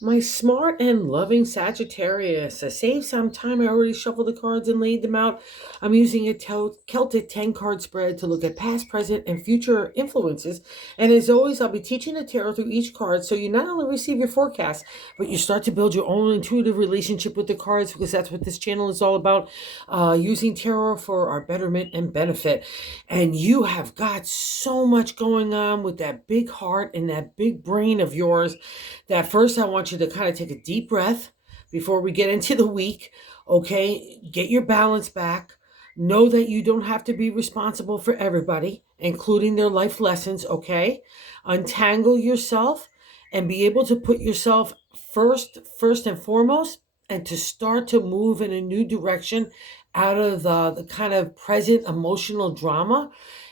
My smart and loving Sagittarius. I saved some time. I already shuffled the cards and laid them out. I'm using a Celtic 10 card spread to look at past, present, and future influences. And as always, I'll be teaching the tarot through each card. So you not only receive your forecast, but you start to build your own intuitive relationship with the cards, because that's what this channel is all about, using tarot for our betterment and benefit. And you have got so much going on with that big heart and that big brain of yours that first I want you to kind of take a deep breath before we get into the week. Okay, get your balance back. Know that you don't have to be responsible for everybody, including their life lessons. Okay, untangle yourself and be able to put yourself first and foremost, and to start to move in a new direction out of the kind of present emotional drama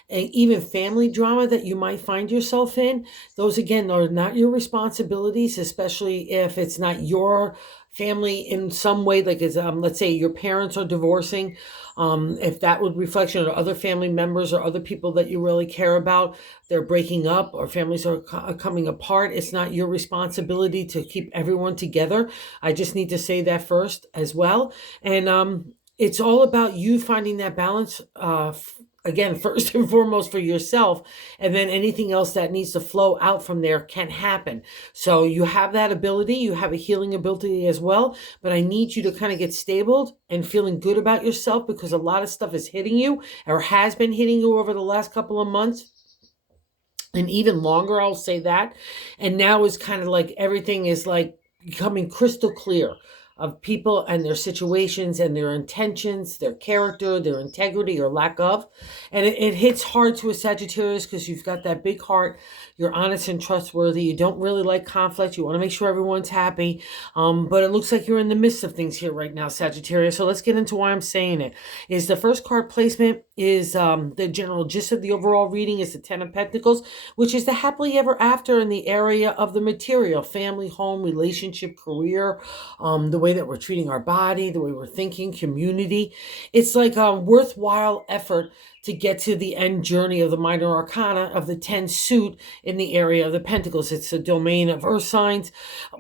and even family drama that you might find yourself in. Those, again, are not your responsibilities, especially if it's not your family in some way, like as let's say your parents are divorcing. If that would reflection, or other family members or other people that you really care about, they're breaking up or families are coming apart, it's not your responsibility to keep everyone together. I just need to say that first as well. And it's all about you finding that balance, again, first and foremost for yourself, and then anything else that needs to flow out from there can happen. So you have that ability, you have a healing ability as well, but I need you to kind of get stable and feeling good about yourself, because a lot of stuff is hitting you or has been hitting you over the last couple of months. And even longer, I'll say that. And now is kind of like everything is like becoming crystal clear of people and their situations and their intentions, their character, their integrity or lack of. And it hits hard to a Sagittarius because you've got that big heart. You're honest and trustworthy. You don't really like conflict. You want to make sure everyone's happy. But it looks like you're in the midst of things here right now, Sagittarius. So let's get into why I'm saying it. Is the first card placement is the general gist of the overall reading is the Ten of Pentacles, which is the happily ever after in the area of the material, family, home, relationship, career, the way that we're treating our body, the way we're thinking, community. It's like a worthwhile effort to get to the end journey of the minor arcana of the 10 suit in the area of the pentacles. It's a domain of earth signs,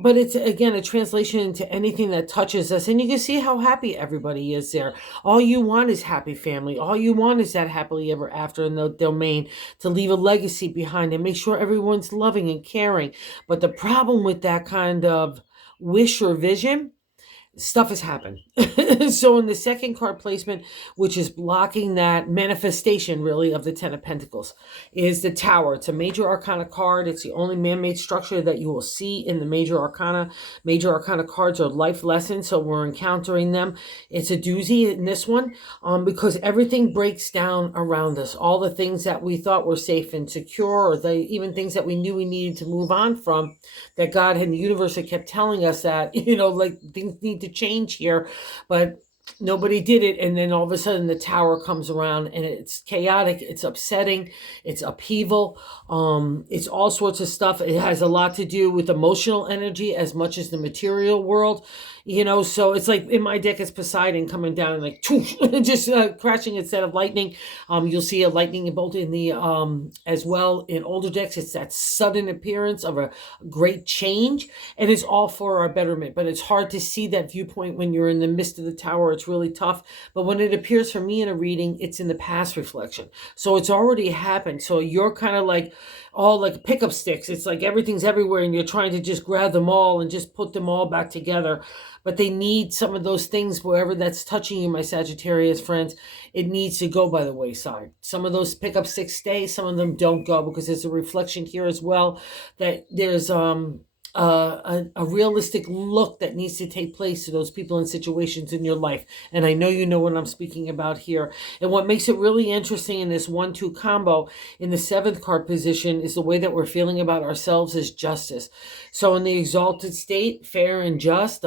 but it's, again, a translation into anything that touches us. And you can see how happy everybody is there. All you want is happy family. All you want is that happily ever after in the domain, to leave a legacy behind and make sure everyone's loving and caring. But the problem with that kind of wish or vision, stuff has happened. So in the second card placement, which is blocking that manifestation really of the Ten of Pentacles, is the Tower. It's a major arcana card. It's the only man-made structure that you will see in the major arcana. Major arcana cards are life lessons, so we're encountering them. It's a doozy in this one, because everything breaks down around us. All the things that we thought were safe and secure, or even things that we knew we needed to move on from, that God and the universe had kept telling us that, like things need to change here, but nobody did it. And then all of a sudden the Tower comes around and it's chaotic, it's upsetting, it's upheaval, it's all sorts of stuff. It has a lot to do with emotional energy as much as the material world, so it's like in my deck it's Poseidon coming down and like just crashing instead of lightning. You'll see a lightning bolt in the as well in older decks. It's that sudden appearance of a great change, and it's all for our betterment. But it's hard to see that viewpoint when you're in the midst of the Tower. It's really tough. But when it appears for me in a reading, it's in the past reflection, so it's already happened. So you're kind of like all like pickup sticks. It's like everything's everywhere and you're trying to just grab them all and just put them all back together. But they need some of those things, wherever that's touching you, my Sagittarius friends, it needs to go by the wayside. Some of those pickup sticks stay, some of them don't go, because there's a reflection here as well that there's a realistic look that needs to take place to those people and situations in your life. And I know you know what I'm speaking about here. And what makes it really interesting in this 1-2 combo in the seventh card position is the way that we're feeling about ourselves as justice. So in the exalted state, fair and just,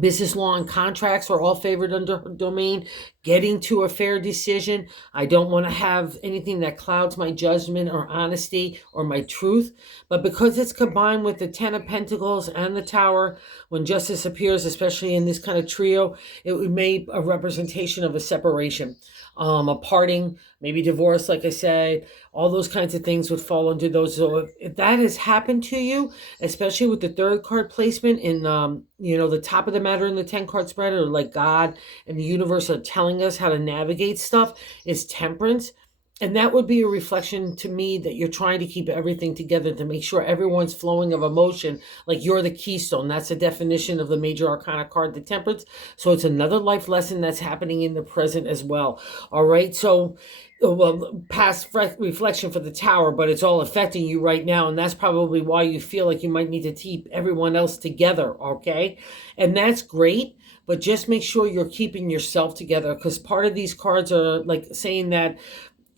business law and contracts are all favored under her domain. Getting to a fair decision. I don't want to have anything that clouds my judgment or honesty or my truth. But because it's combined with the Ten of Pentacles and the Tower, when justice appears, especially in this kind of trio, it would make a representation of a separation. a parting, maybe divorce, like I said, all those kinds of things would fall under those. So if that has happened to you, especially with the third card placement in, the top of the matter in the 10 card spread, or like God and the universe are telling us how to navigate stuff, is temperance. And that would be a reflection to me that you're trying to keep everything together to make sure everyone's flowing of emotion, like you're the keystone. That's the definition of the major arcana card, the temperance. So it's another life lesson that's happening in the present as well. All right. So, well, past reflection for the tower, but it's all affecting you right now. And that's probably why you feel like you might need to keep everyone else together. Okay. And that's great. But just make sure you're keeping yourself together, because part of these cards are like saying that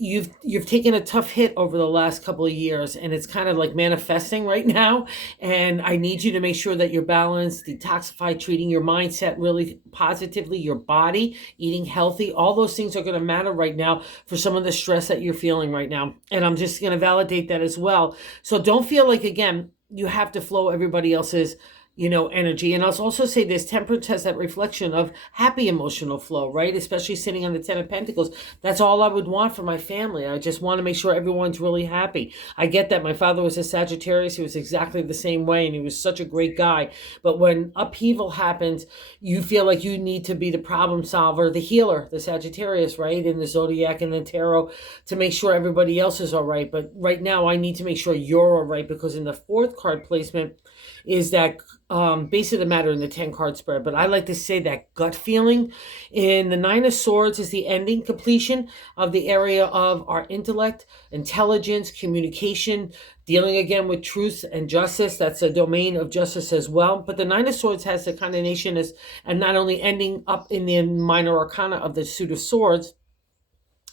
you've taken a tough hit over the last couple of years, and it's kind of like manifesting right now. And I need you to make sure that you're balanced, detoxified, treating your mindset really positively, your body, eating healthy. All those things are going to matter right now for some of the stress that you're feeling right now. And I'm just going to validate that as well. So don't feel like, again, you have to flow everybody else's energy. And I'll also say this: temperance has that reflection of happy emotional flow, right? Especially sitting on the 10 of Pentacles. That's all I would want for my family. I just want to make sure everyone's really happy. I get that. My father was a Sagittarius. He was exactly the same way, and he was such a great guy. But when upheaval happens, you feel like you need to be the problem solver, the healer, the Sagittarius, right? In the zodiac and the tarot, to make sure everybody else is all right. But right now, I need to make sure you're all right, because in the fourth card placement is that base of the matter in the 10 card spread. But I like to say that gut feeling in the 9 of Swords is the ending, completion of the area of our intellect, intelligence, communication, dealing again with truth and justice. That's a domain of justice as well. But the 9 of Swords has the connotation as, and not only ending up in the minor arcana of the suit of swords,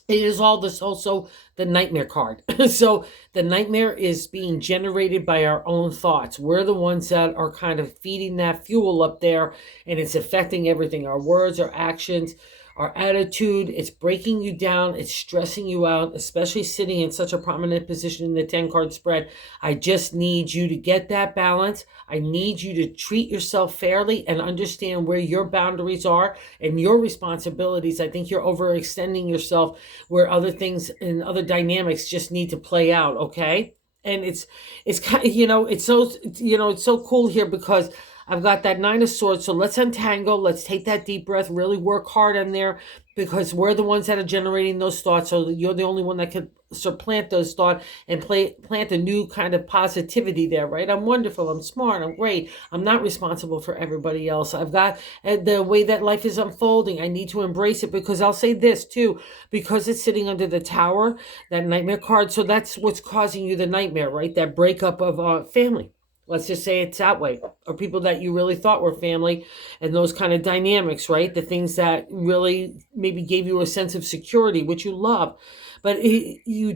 it is all this also the nightmare card. So the nightmare is being generated by our own thoughts. We're the ones that are kind of feeding that fuel up there, and it's affecting everything: our words, our actions, our attitude. It's breaking you down. It's stressing you out, especially sitting in such a prominent position in the 10 card spread. I just need you to get that balance. I need you to treat yourself fairly and understand where your boundaries are and your responsibilities. I think you're overextending yourself where other things and other dynamics just need to play out. Okay. And it's kind of, it's so cool here, because I've got that 9 of Swords. So let's untangle. Let's take that deep breath. Really work hard on there, because we're the ones that are generating those thoughts. So you're the only one that can supplant those thoughts and plant a new kind of positivity there, right? I'm wonderful. I'm smart. I'm great. I'm not responsible for everybody else. I've got the way that life is unfolding. I need to embrace it, because I'll say this too, because it's sitting under the tower, that nightmare card. So that's what's causing you the nightmare, right? That breakup of family. Let's just say it's that way. Or people that you really thought were family, and those kind of dynamics, right? The things that really maybe gave you a sense of security, which you love. But you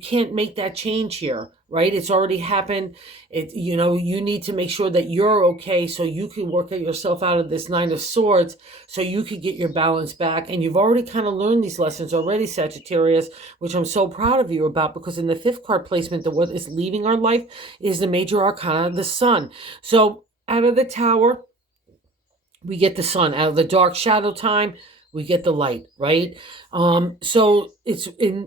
can't make that change here, right? It's already happened. You need to make sure that you're okay, so you can work yourself out of this 9 of Swords, so you could get your balance back. And you've already kind of learned these lessons already, Sagittarius, which I'm so proud of you about, because in the 5th card placement, what is leaving our life is the major arcana, the Sun. So out of the tower, we get the Sun. Out of the dark shadow time, we get the light, right? So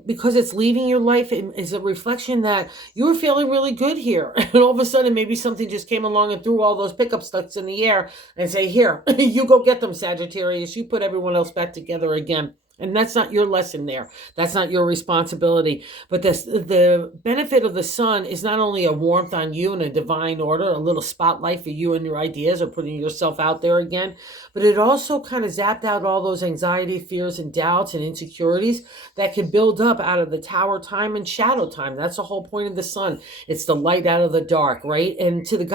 because it's leaving your life, it is a reflection that you were feeling really good here. And all of a sudden, maybe something just came along and threw all those pickup sticks in the air and say, here, you go get them, Sagittarius. You put everyone else back together again. And that's not your lesson there. That's not your responsibility. But the benefit of the Sun is not only a warmth on you and a divine order, a little spotlight for you and your ideas, or putting yourself out there again, but it also kind of zapped out all those anxiety, fears, and doubts and insecurities that can build up out of the tower time and shadow time. That's the whole point of the Sun. It's the light out of the dark, right? And to the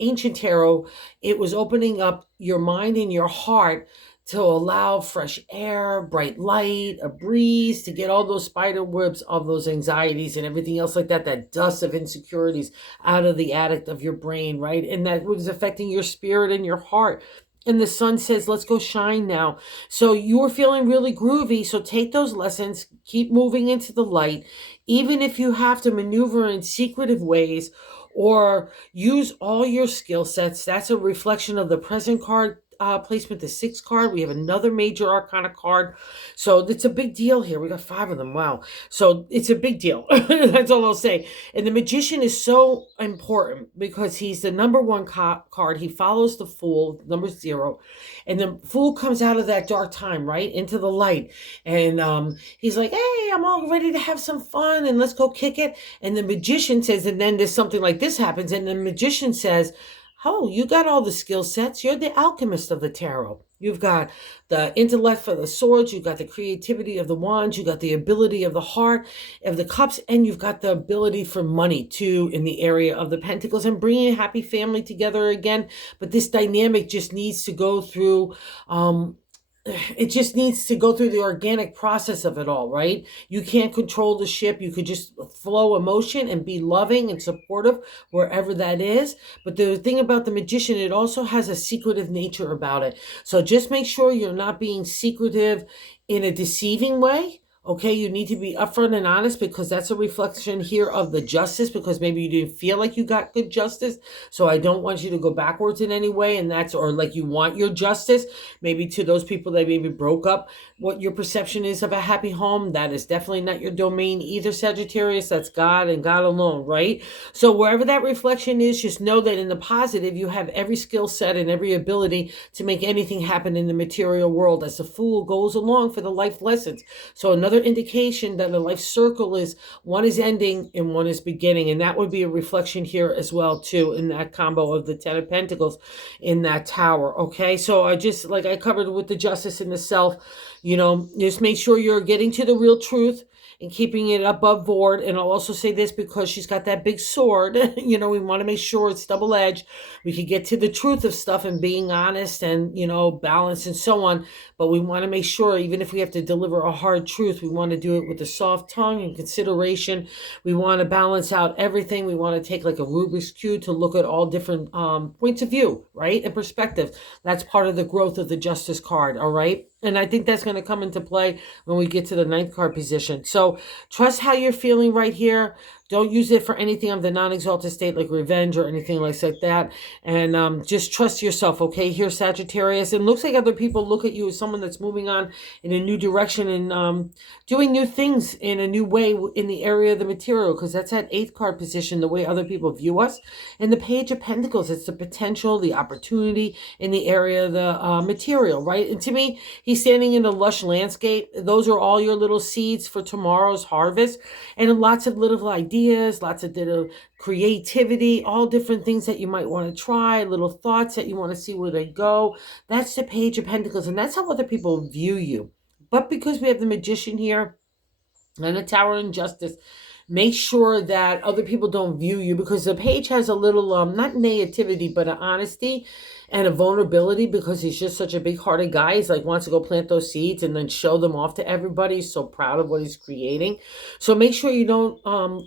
ancient tarot, it was opening up your mind and your heart to allow fresh air, bright light, a breeze, to get all those spider webs of those anxieties and everything else like that, that dust of insecurities out of the attic of your brain, right? And that was affecting your spirit and your heart. And the Sun says, let's go shine now. So you were feeling really groovy. So take those lessons, keep moving into the light, even if you have to maneuver in secretive ways or use all your skill sets. That's a reflection of the present card. placement, the 6th card, we have another major arcana card. So it's a big deal here. We got 5 of them. Wow. So it's a big deal. That's all I'll say. And the Magician is so important because he's the number 1 card. He follows the Fool, number 0. And the Fool comes out of that dark time, right, into the light. And he's like, hey, I'm all ready to have some fun and let's go kick it. And the Magician says, and then there's something like this happens. And the Magician says, oh, you got all the skill sets. You're the alchemist of the tarot. You've got the intellect for the swords. You've got the creativity of the wands. You've got the ability of the heart, of the cups. And you've got the ability for money, too, in the area of the pentacles and bringing a happy family together again. But this dynamic just needs to go through... it just needs to go through the organic process of it all, right? You can't control the ship. You could just flow emotion and be loving and supportive wherever that is. But the thing about the Magician, it also has a secretive nature about it. So just make sure you're not being secretive in a deceiving way. Okay, you need to be upfront and honest because that's a reflection here of the justice, because maybe you didn't feel like you got good justice. So I don't want you to go backwards in any way, and that's, or like you want your justice, maybe to those people that maybe broke up what your perception is of a happy home. That is definitely not your domain either, Sagittarius. That's God and God alone, right? So wherever that reflection is, just know that in the positive, you have every skill set and every ability to make anything happen in the material world as the Fool goes along for the life lessons. So another indication that the life circle is one is ending and one is beginning, and that would be a reflection here as well too in that combo of the 10 of Pentacles in that tower. Okay, so I just, like I covered with the justice and the self, you know, just make sure you're getting to the real truth and keeping it above board. And I'll also say this because she's got that big sword, you know, we want to make sure it's double-edged. We could get to the truth of stuff and being honest and, you know, balance and so on. But we want to make sure, even if we have to deliver a hard truth, we want to do it with a soft tongue and consideration. We want to balance out everything. We want to take like a Rubik's Cube to look at all different points of view, right? And perspective. That's part of the growth of the Justice card, all right? And I think that's going to come into play when we get to the 9th card position. So trust how you're feeling right here. Don't use it for anything of the non-exalted state like revenge or anything like that. And just trust yourself, okay, here, Sagittarius. And looks like other people look at you as someone that's moving on in a new direction and doing new things in a new way in the area of the material, because that's that 8th card position, the way other people view us. And the Page of Pentacles, it's the potential, the opportunity in the area of the material, right? And to me, he's standing in a lush landscape. Those are all your little seeds for tomorrow's harvest. And lots of little ideas, lots of little creativity, all different things that you might want to try, little thoughts that you want to see where they go. That's the Page of Pentacles, and that's how other people view you. But because we have the Magician here and the Tower of Justice, make sure that other people don't view you, because the Page has a little, not naivety, but an honesty and a vulnerability, because he's just such a big-hearted guy. He's like, wants to go plant those seeds and then show them off to everybody. He's so proud of what he's creating. So make sure you don't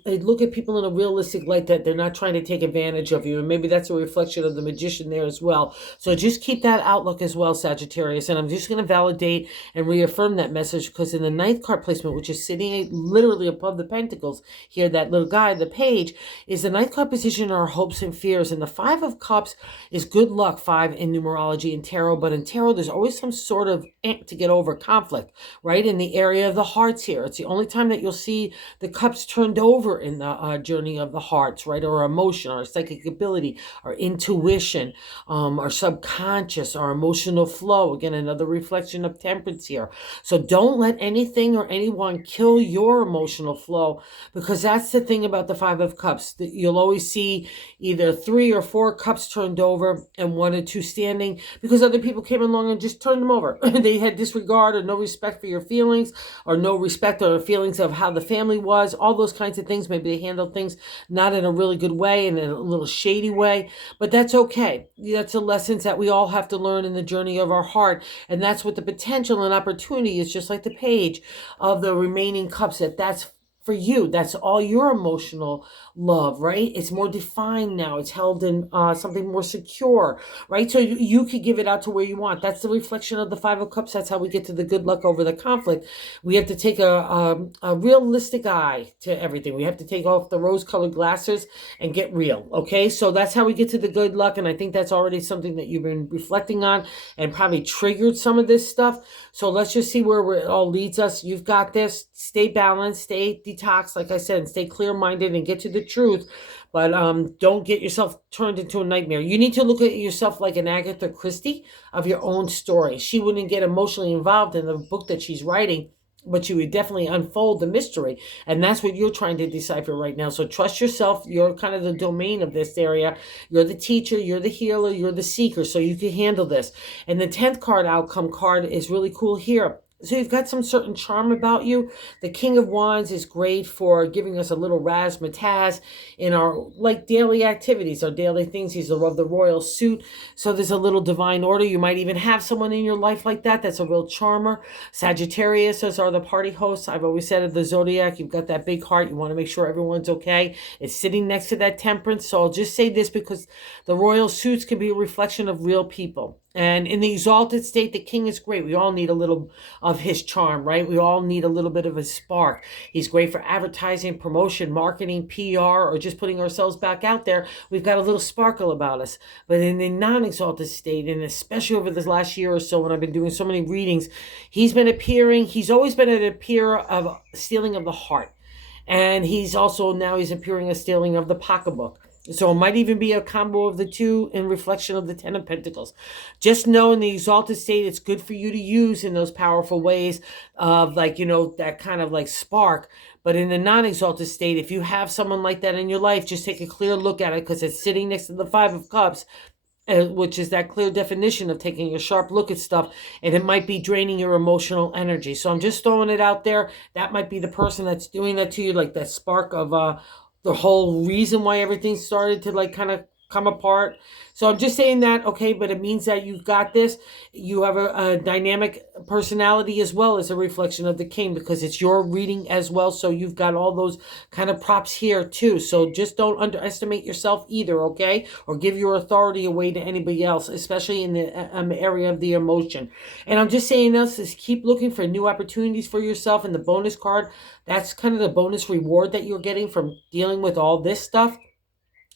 look at people in a realistic light, that they're not trying to take advantage of you. And maybe that's a reflection of the Magician there as well. So just keep that outlook as well, Sagittarius. And I'm just going to validate and reaffirm that message, because in the 9th card placement, which is sitting literally above the Pentacles here, that little guy, the Page, is the 9th card position, our hopes and fears. And the 5 of Cups is good luck, 5 in numerology and tarot. But in tarot, there's always some sort of to get over conflict, right? In the area of the hearts here. It's the only time that you'll see the cups turned over in the journey of the hearts, right? Or emotion, our psychic ability, our intuition, our subconscious, our emotional flow. Again, another reflection of Temperance here. So don't let anything or anyone kill your emotional flow, because that's the thing about the 5 of Cups. That you'll always see either 3 or 4 cups turned over and 1 or 2 standing, because other people came along and just turned them over. They had disregard or no respect for your feelings, or no respect or feelings of how the family was, all those kinds of things. Maybe they handled things not in a really good way and in a little shady way, but that's okay. That's the lessons that we all have to learn in the journey of our heart. And that's what the potential and opportunity is, just like the Page of the remaining cups, that's for you. That's all your emotional love, right? It's more defined now. It's held in something more secure, right? So you could give it out to where you want. That's the reflection of the Five of Cups. That's how we get to the good luck over the conflict. We have to take a realistic eye to everything. We have to take off the rose-colored glasses and get real, okay? So that's how we get to the good luck, and I think that's already something that you've been reflecting on and probably triggered some of this stuff. So let's just see where it all leads us. You've got this. Stay balanced, stay detox, like I said, and stay clear-minded and get to the truth. But don't get yourself turned into a nightmare. You need to look at yourself like an Agatha Christie of your own story. She wouldn't get emotionally involved in the book that she's writing, but you would definitely unfold the mystery. And that's what you're trying to decipher right now. So trust yourself. You're kind of the domain of this area. You're the teacher, you're the healer, you're the seeker. So you can handle this. And the 10th card, outcome card, is really cool here. So you've got some certain charm about you. The King of Wands is great for giving us a little razzmatazz in our daily activities, our daily things. He's of the royal suit. So there's a little divine order. You might even have someone in your life like that. That's a real charmer. Sagittarius are the party hosts. I've always said of the zodiac, you've got that big heart. You want to make sure everyone's okay. It's sitting next to that Temperance. So I'll just say this because the royal suits can be a reflection of real people. And in the exalted state, the king is great. We all need a little of his charm, right? We all need a little bit of a spark. He's great for advertising, promotion, marketing, PR, or just putting ourselves back out there. We've got a little sparkle about us. But in the non-exalted state, and especially over this last year or so when I've been doing so many readings, he's been appearing. He's always been an appearer of stealing of the heart. And he's appearing a stealing of the pocketbook. So it might even be a combo of the two in reflection of the 10 of Pentacles. Just know in the exalted state, it's good for you to use in those powerful ways of that kind of spark. But in the non-exalted state, if you have someone like that in your life, just take a clear look at it because it's sitting next to the 5 of Cups, which is that clear definition of taking a sharp look at stuff, and it might be draining your emotional energy. So I'm just throwing it out there. That might be the person that's doing that to you, like that spark of the whole reason why everything started to kind of come apart. So I'm just saying that, okay, but it means that you've got this. You have a dynamic personality as well as a reflection of the king because it's your reading as well. So you've got all those kind of props here too. So just don't underestimate yourself either, okay? Or give your authority away to anybody else, especially in the area of the emotion. And I'm just saying this is keep looking for new opportunities for yourself. And the bonus card, that's kind of the bonus reward that you're getting from dealing with all this stuff,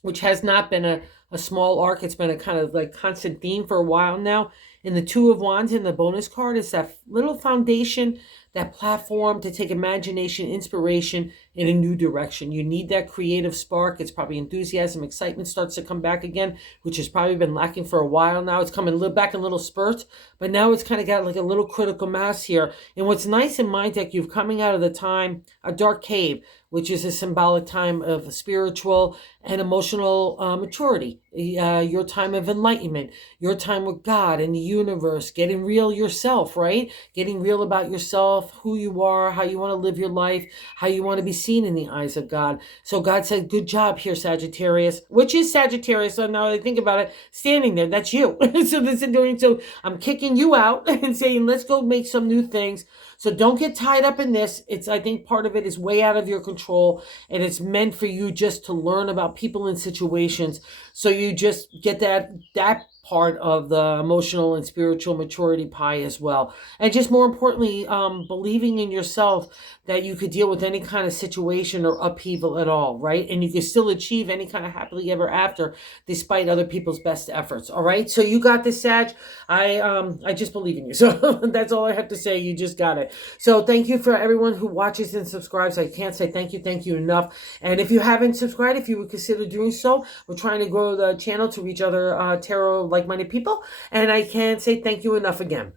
which has not been a small arc. It's been a kind of constant theme for a while now. In the 2 of Wands in the bonus card is that little foundation, that platform to take imagination, inspiration in a new direction. You need that creative spark. It's probably enthusiasm, excitement starts to come back again, which has probably been lacking for a while now. It's coming back in little spurts, but now it's kind of got a little critical mass here. And what's nice in my deck, you've coming out of the time, a dark cave, which is a symbolic time of spiritual and emotional maturity, your time of enlightenment, your time with God and the universe, getting real yourself, right? Getting real about yourself, who you are, how you want to live your life, how you want to be seen in the eyes of God. So God said, good job here, Sagittarius, which is Sagittarius. So now that I think about it, standing there, that's you. So I'm kicking you out and saying, let's go make some new things. So don't get tied up in this. I think part of it is way out of your control, and it's meant for you just to learn about people and situations. So you just get that part of the emotional and spiritual maturity pie as well. And just more importantly, believing in yourself that you could deal with any kind of situation or upheaval at all, right? And you can still achieve any kind of happily ever after despite other people's best efforts, all right? So you got this, Sag. I just believe in you. So that's all I have to say. You just got it. So thank you for everyone who watches and subscribes. I can't say thank you enough. And if you haven't subscribed, if you would consider doing so, we're trying to grow the channel to reach other tarot like-minded people. And I can't say thank you enough again.